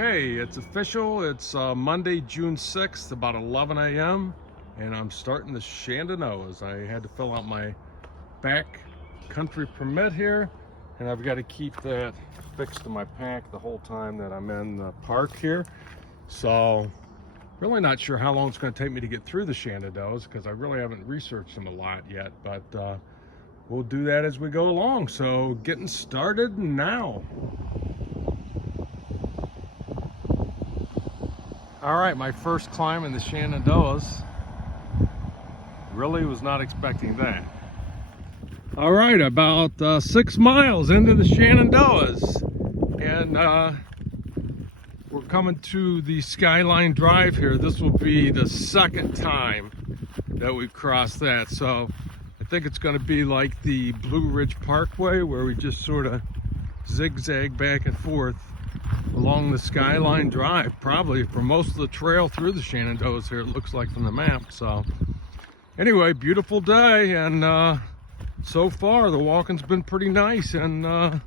Okay, it's official. It's Monday, June 6th, about 11 a.m. and I'm starting the Shenandoahs. I had to fill out my back country permit here, and I've got to keep that fixed to my pack the whole time that I'm in the park here. So really not sure how long it's going to take me to get through the Shenandoahs, because I really haven't researched them a lot yet, but we'll do that as we go along. So getting started now. All right, my first climb in the Shenandoahs. Really was not expecting that. All right, about 6 miles into the Shenandoahs, and we're coming to the Skyline Drive here. This will be the second time that we've crossed that, so I think it's going to be like the Blue Ridge Parkway, where we just sort of zigzag back and forth along the Skyline Drive, probably for most of the trail through the Shenandoahs here, it looks like from the map. So anyway, beautiful day, and so far the walking's been pretty nice. And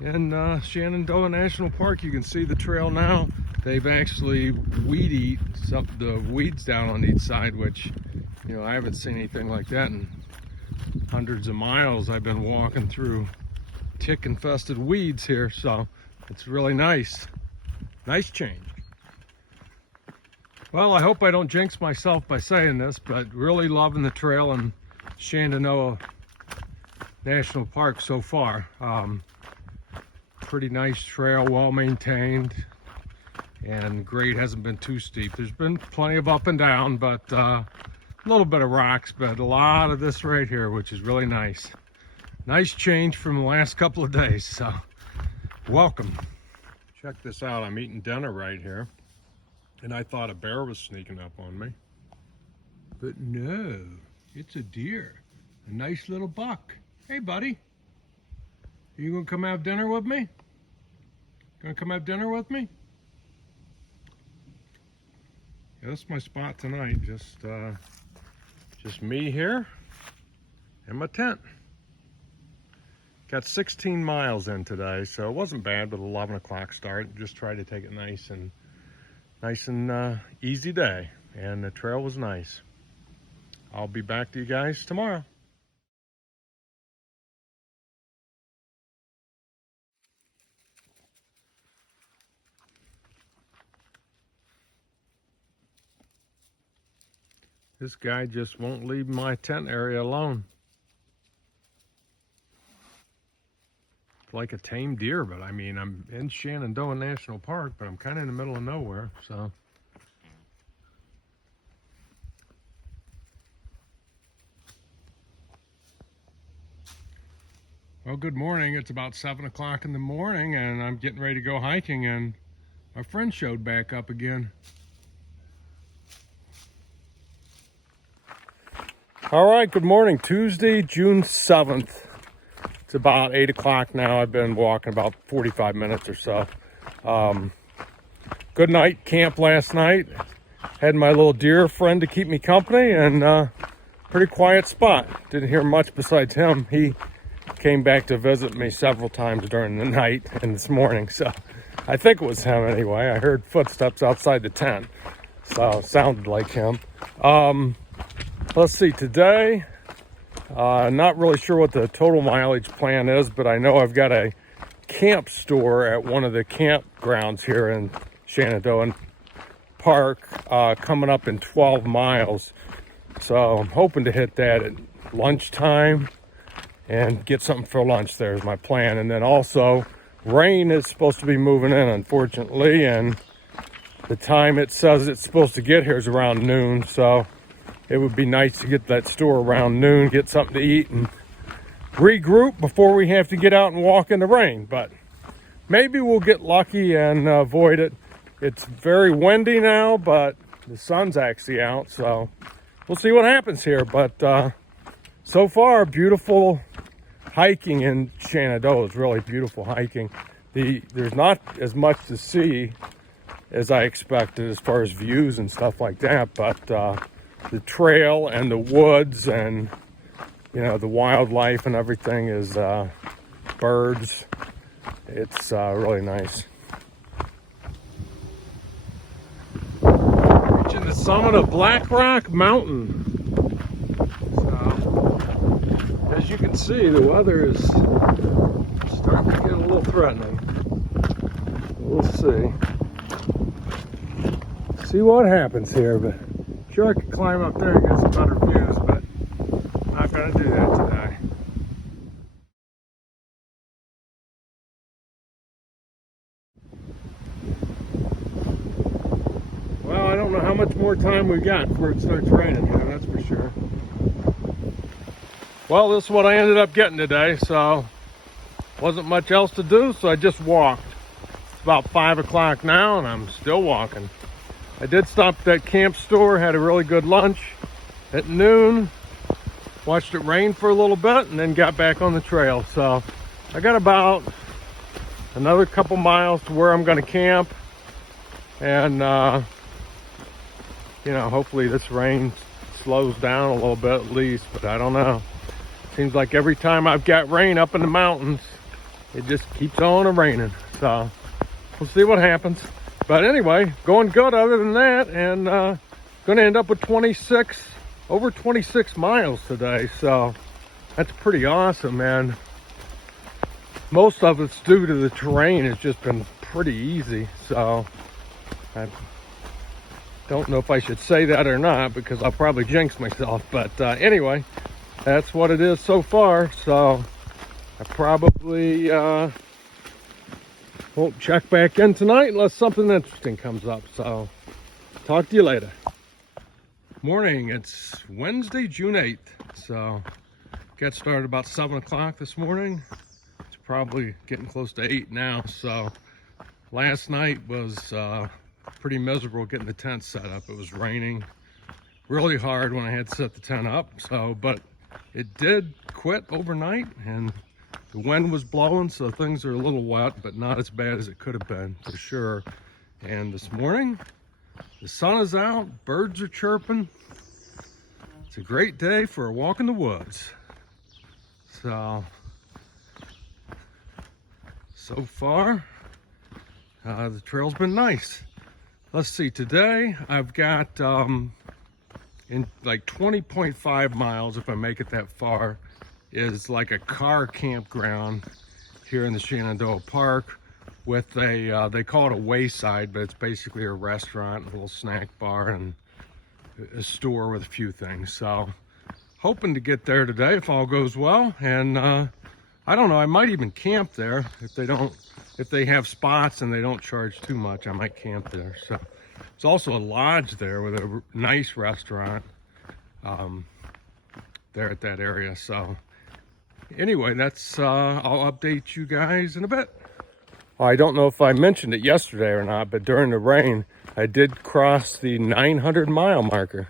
in Shenandoah National Park, you can see the trail now. They've actually weed eat some of the weeds down on each side, which, you know, I haven't seen anything like that in hundreds of miles. I've been walking through tick infested weeds here, so it's really nice. Nice change. Well, I hope I don't jinx myself by saying this, but really loving the trail in Shenandoah National Park so far. Pretty nice trail, well maintained, and grade hasn't been too steep. There's been plenty of up and down, but a little bit of rocks, but a lot of this right here, which is really nice. Nice change from the last couple of days, so welcome. Check this out. I'm eating dinner right here, and I thought a bear was sneaking up on me, but no, it's a deer, a nice little buck. Hey buddy, are you gonna come have dinner with me? Gonna come have dinner with me? Yeah, that's my spot tonight. Just me here and my tent. Got 16 miles in today, so it wasn't bad, but 11 o'clock start. Just tried to take it nice and easy day, and the trail was nice. I'll be back to you guys tomorrow. This guy just won't leave my tent area alone. Like a tame deer, but I mean, I'm in Shenandoah National Park, but I'm kind of in the middle of nowhere, so. Well, good morning. It's about 7 o'clock in the morning, and I'm getting ready to go hiking, and my friend showed back up again. All right, good morning. Tuesday, June 7th. It's about 8 o'clock now. I've been walking about 45 minutes or so. Good night camp last night. Had my little deer friend to keep me company, and pretty quiet spot. Didn't hear much besides him. He came back to visit me several times during the night and this morning, so I think it was him anyway. I heard footsteps outside the tent, so it sounded like him. Let's see, today, not really sure what the total mileage plan is, but I know I've got a camp store at one of the campgrounds here in Shenandoah Park coming up in 12 miles. So I'm hoping to hit that at lunchtime and get something for lunch. There's my plan. And then also, rain is supposed to be moving in, unfortunately, and the time it says it's supposed to get here is around noon, so it would be nice to get that store around noon, get something to eat, and regroup before we have to get out and walk in the rain. But maybe we'll get lucky and avoid it. It's very windy now, but the sun's actually out, so we'll see what happens here. But so far, beautiful hiking in Shenandoah. It's really beautiful hiking. There's not as much to see as I expected as far as views and stuff like that, but the trail and the woods and, you know, the wildlife and everything is birds. It's really nice. summit of Black Rock Mountain. So, as you can see, the weather is starting to get a little threatening. We'll see what happens here, but sure I could climb up there and get some better views, but I'm not going to do that today. Well, I don't know how much more time we got before it starts raining, that's for sure. Well, this is what I ended up getting today, so wasn't much else to do, so I just walked. It's about 5 o'clock now, and I'm still walking. I did stop at that camp store, had a really good lunch at noon, watched it rain for a little bit, and then got back on the trail. So I got about another couple miles to where I'm going to camp, and hopefully this rain slows down a little bit at least, but I don't know. Seems like every time I've got rain up in the mountains, it just keeps on raining. So we'll see what happens. But anyway, going good other than that, and going to end up with over 26 miles today. So that's pretty awesome, man. Most of it's due to the terrain. It's just been pretty easy. So I don't know if I should say that or not, because I'll probably jinx myself. But anyway, that's what it is so far. So I probably won't check back in tonight unless something interesting comes up. So talk to you later. Morning, it's Wednesday, June 8th. So got started about 7 o'clock this morning. It's probably getting close to 8 now. So last night was pretty miserable getting the tent set up. It was raining really hard when I had to set the tent up. So, but it did quit overnight, and the wind was blowing, so things are a little wet, but not as bad as it could have been for sure. And this morning, the sun is out, birds are chirping. It's a great day for a walk in the woods. So far, the trail's been nice. Let's see, today I've got in like 20.5 miles, if I make it that far, is like a car campground here in the Shenandoah Park with a, they call it a wayside, but it's basically a restaurant, a little snack bar, and a store with a few things. So hoping to get there today if all goes well. And I don't know, I might even camp there if they have spots and they don't charge too much. I might camp there. So there's also a lodge there with a nice restaurant there at that area. So anyway, that's I'll update you guys in a bit. I don't know if I mentioned it yesterday or not, but during the rain, I did cross the 900-mile marker.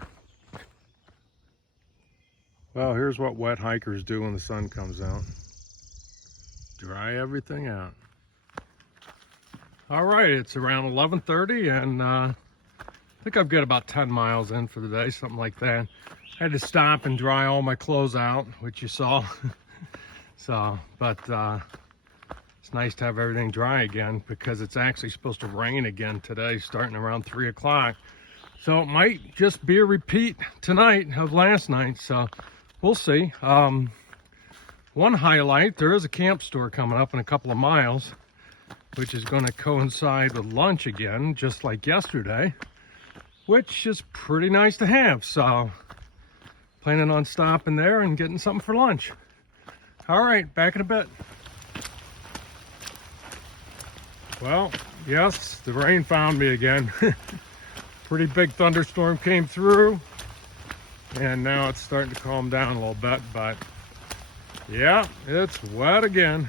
Well, here's what wet hikers do when the sun comes out. Dry everything out. All right, it's around 11:30, and I think I've got about 10 miles in for the day, something like that. I had to stop and dry all my clothes out, which you saw. But it's nice to have everything dry again, because it's actually supposed to rain again today, starting around 3 o'clock. So it might just be a repeat tonight of last night, so we'll see. One highlight, there is a camp store coming up in a couple of miles, which is going to coincide with lunch again, just like yesterday, which is pretty nice to have. So planning on stopping there and getting something for lunch. All right, back in a bit. Well, yes, the rain found me again. Pretty big thunderstorm came through, and now it's starting to calm down a little bit, but yeah, it's wet again.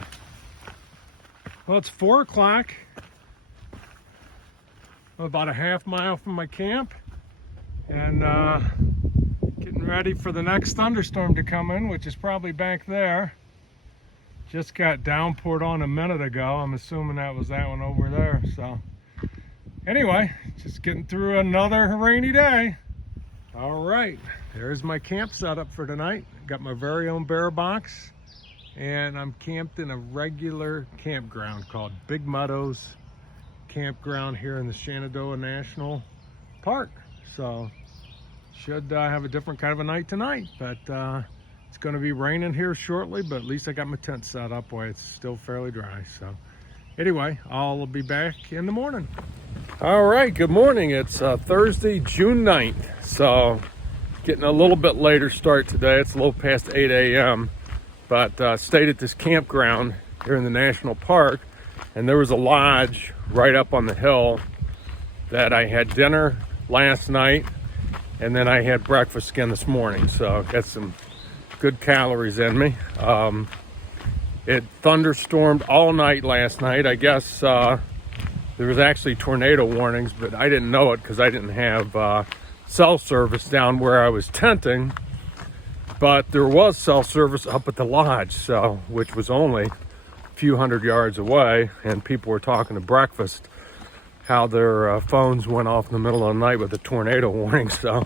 Well, it's 4 o'clock. I'm about a half mile from my camp, and getting ready for the next thunderstorm to come in, which is probably back there. Just got downpoured on a minute ago. I'm assuming that was that one over there. So anyway, just getting through another rainy day. All right, there's my camp setup for tonight. Got my very own bear box, and I'm camped in a regular campground called Big Meadows Campground here in the Shenandoah National Park. So should have a different kind of a night tonight, but it's going to be raining here shortly, but at least I got my tent set up where it's still fairly dry. So anyway, I'll be back in the morning. All right, good morning. It's Thursday, June 9th. So getting a little bit later start today. It's a little past 8 a.m., but stayed at this campground here in the national park, and there was a lodge right up on the hill that I had dinner last night, and then I had breakfast again this morning. So got some good calories in me. It thunderstormed all night last night. I guess there was actually tornado warnings, but I didn't know it because I didn't have cell service down where I was tenting. But there was cell service up at the lodge, so which was only a few hundred yards away, and people were talking to breakfast how their phones went off in the middle of the night with a tornado warning. So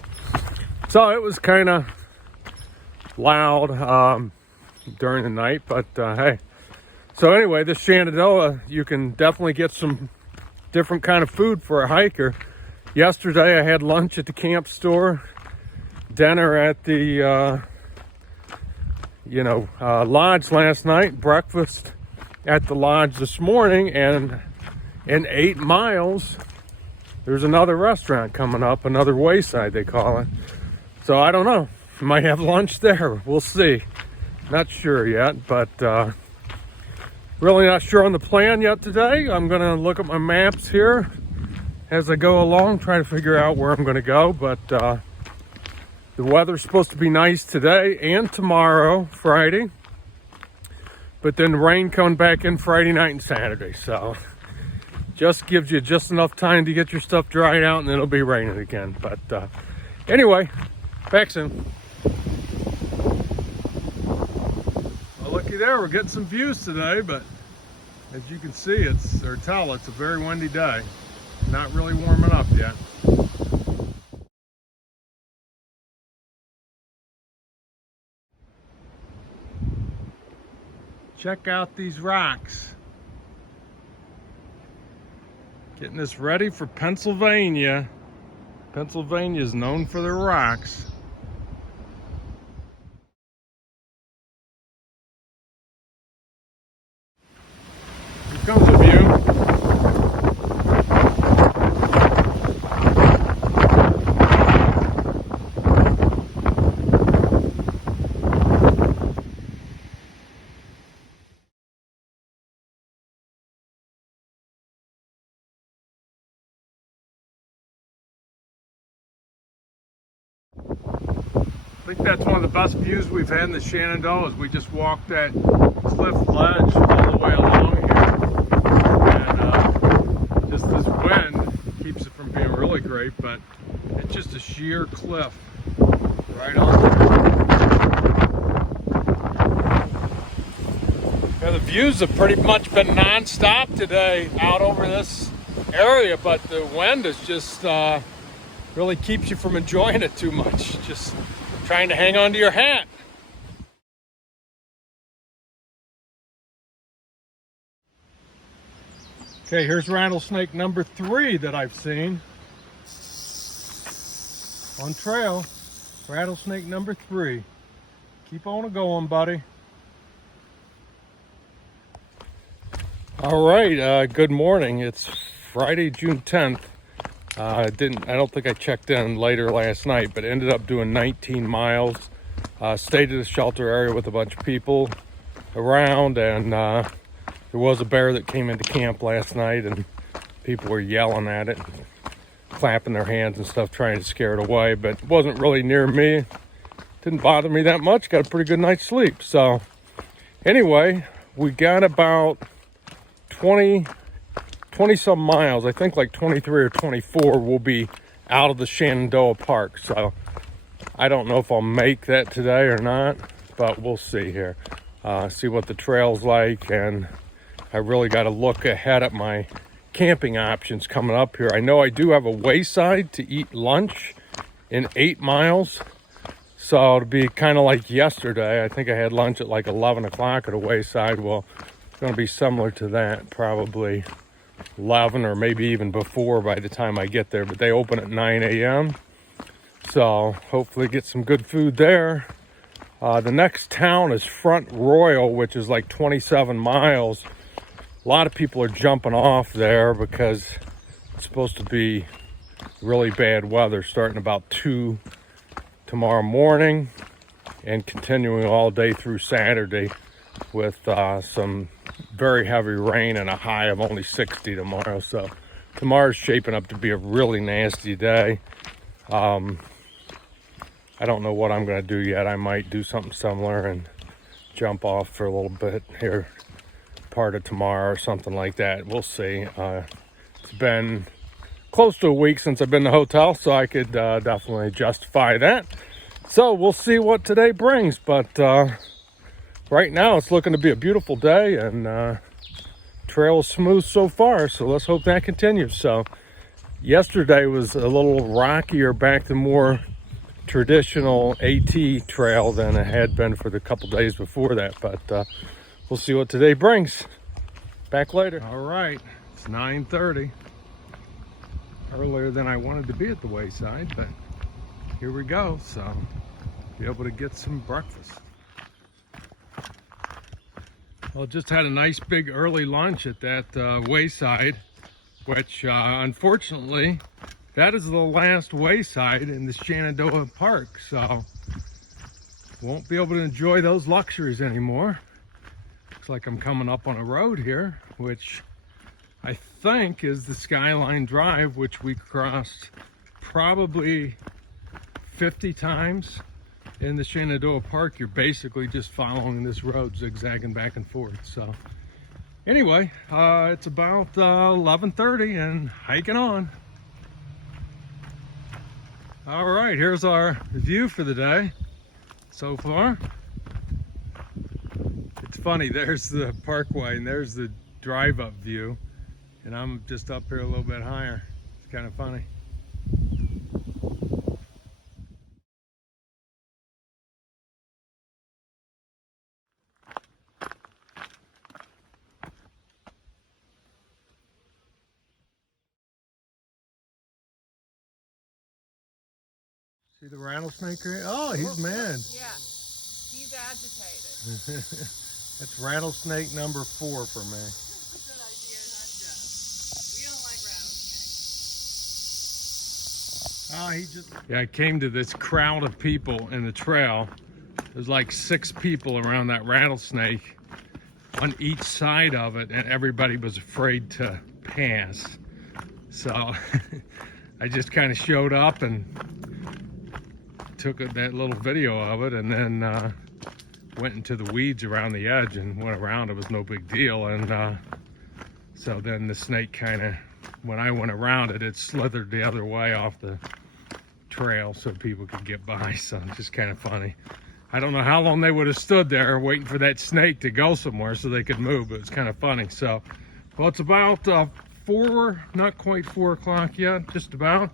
it was kind of loud during the night, but hey. So anyway, this Shenandoah, you can definitely get some different kind of food for a hiker. Yesterday I had lunch at the camp store, dinner at the lodge last night, breakfast at the lodge this morning, and in 8 miles there's another restaurant coming up, another wayside they call it. So I don't know, might have lunch there, we'll see. Not sure yet, but really not sure on the plan yet today. I'm gonna look at my maps here as I go along, try to figure out where I'm gonna go. But the weather's supposed to be nice today and tomorrow, Friday, but then the rain coming back in Friday night and Saturday. So just gives you just enough time to get your stuff dried out, and then it'll be raining again. But anyway, back soon. Well, looky there, we're getting some views today, but as you can see, it's a very windy day. Not really warming up yet. Check out these rocks. Getting this ready for Pennsylvania. Pennsylvania is known for their rocks. Here comes the view. I think that's one of the best views we've had in the Shenandoah, as we just walked that cliff ledge all the way along here. And just this wind keeps it from being really great, but it's just a sheer cliff right on there. Yeah, the views have pretty much been non-stop today out over this area, but the wind is just really keeps you from enjoying it too much. Just trying to hang on to your hat. Okay, here's rattlesnake number 3 that I've seen on trail. Rattlesnake number 3. Keep on going, buddy. All right, good morning. It's Friday, June 10th. I don't think I checked in later last night, but ended up doing 19 miles. Stayed at a shelter area with a bunch of people around, and there was a bear that came into camp last night, and people were yelling at it, clapping their hands and stuff, trying to scare it away, but it wasn't really near me. Didn't bother me that much. Got a pretty good night's sleep. So anyway, we got about 20 some miles, I think like 23 or 24, will be out of the Shenandoah Park. So I don't know if I'll make that today or not, but we'll see here. See what the trail's like, and I really got to look ahead at my camping options coming up here. I know I do have a wayside to eat lunch in 8 miles. So it'll be kind of like yesterday. I think I had lunch at like 11 o'clock at a wayside. Well, it's going to be similar to that, probably 11 or maybe even before by the time I get there, but they open at 9 a.m. So hopefully get some good food there. The next town is Front Royal, which is like 27 miles. A lot of people are jumping off there because it's supposed to be really bad weather starting about 2 tomorrow morning and continuing all day through Saturday with some very heavy rain and a high of only 60 tomorrow. So tomorrow's shaping up to be a really nasty day. I don't know what I'm going to do yet. I might do something similar and jump off for a little bit here part of tomorrow or something like that. We'll see. It's been close to a week since I've been in the hotel, so I could definitely justify that. So we'll see what today brings, but right now it's looking to be a beautiful day, and trail is smooth so far, so let's hope that continues. So yesterday was a little rockier, back to more traditional AT trail than it had been for the couple days before that, but we'll see what today brings. Back later. All right, it's 9:30. Earlier than I wanted to be at the wayside, but here we go. So be able to get some breakfast. Well, just had a nice big early lunch at that wayside, which unfortunately that is the last wayside in the Shenandoah Park, so won't be able to enjoy those luxuries anymore. Looks like I'm coming up on a road here, which I think is the Skyline Drive, which we crossed probably 50 times in the Shenandoah Park. You're basically just following this road, zigzagging back and forth. So anyway, it's about 11:30 and hiking on. All right, here's our view for the day so far. It's funny, there's the parkway and there's the drive-up view, and I'm just up here a little bit higher. It's kind of funny. See the rattlesnake here? Oh, he's mad. Yeah, he's agitated. That's rattlesnake number 4 for me. Good idea, we don't like rattlesnakes. Yeah, I came to this crowd of people in the trail. There's like 6 people around that rattlesnake on each side of it, and everybody was afraid to pass. So I just kind of showed up and took that little video of it, and then went into the weeds around the edge and went around. It was no big deal. And so then the snake kind of, when I went around it, it slithered the other way off the trail so people could get by. So it's just kind of funny. I don't know how long they would have stood there waiting for that snake to go somewhere so they could move, but it's kind of funny. So, well, it's about 4, not quite 4 o'clock yet, just about.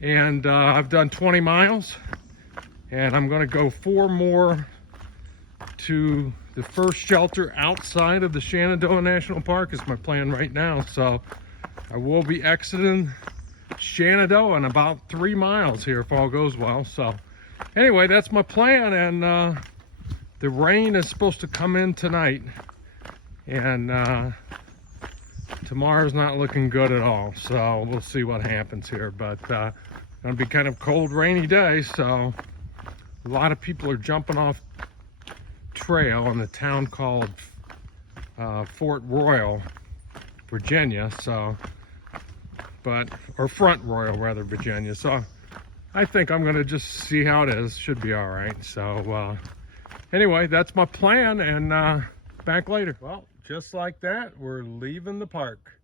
And I've done 20 miles. And I'm going to go 4 more to the first shelter outside of the Shenandoah National Park is my plan right now. So I will be exiting Shenandoah in about 3 miles here if all goes well. So anyway, that's my plan, and the rain is supposed to come in tonight, and tomorrow's not looking good at all. So we'll see what happens here, but gonna be kind of cold, rainy day. So a lot of people are jumping off trail in the town called Fort Royal, Virginia. So, or Front Royal rather, Virginia. So I think I'm gonna just see how it is. Should be all right. So anyway, that's my plan, and back later. Well, just like that, we're leaving the park.